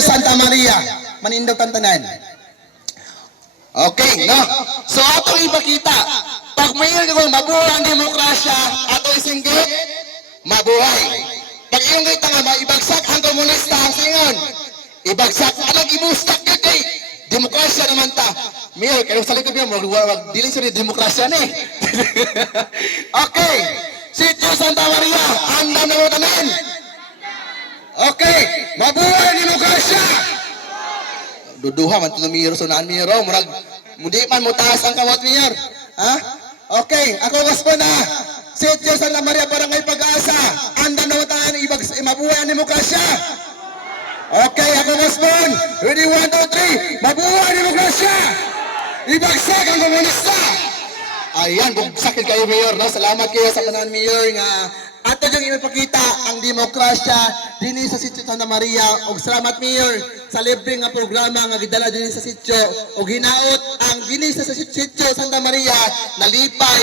Santa Maria. Manindog tantanan. Okay, no? So atong ipakita, pag mayon ka mabuhay ang demokrasya, ato isinggit, mabuhay. Pag iyong kita nga, maibagsak ang komunista, singon, ibagsak, alag ibustak ka kay, demokrasya naman ta. Mayor, kayo sa likod niya, wag, dili sa demokrasya ni. okay, Sitio Santa Maria, andam na mo tanan. Okay, mabuhay! Duduha man ito miro so naan miro murag mundi man mo ang kamot mayor. Ha? Okay ako was po na Sitio Santa Maria Barangay Pag-asa. Andam na tayo ibag mabuhay ang demokrasya. Okay ako was po ready 1 2 3 mabuhay ang demokrasya. Ibagsak ang komunista. Ayan, bugsakin kayo, Mayor. No? Salamat kayo sa kanan, Mayor, nga ato yung ipakita ang demokrasya dinhi sa Sitio Santa Maria. Ug salamat Mayor sa libre nga programa nga gidala dinhi sa sitio. Ug hinaot ang dinhi sa Sitio Santa Maria nalipay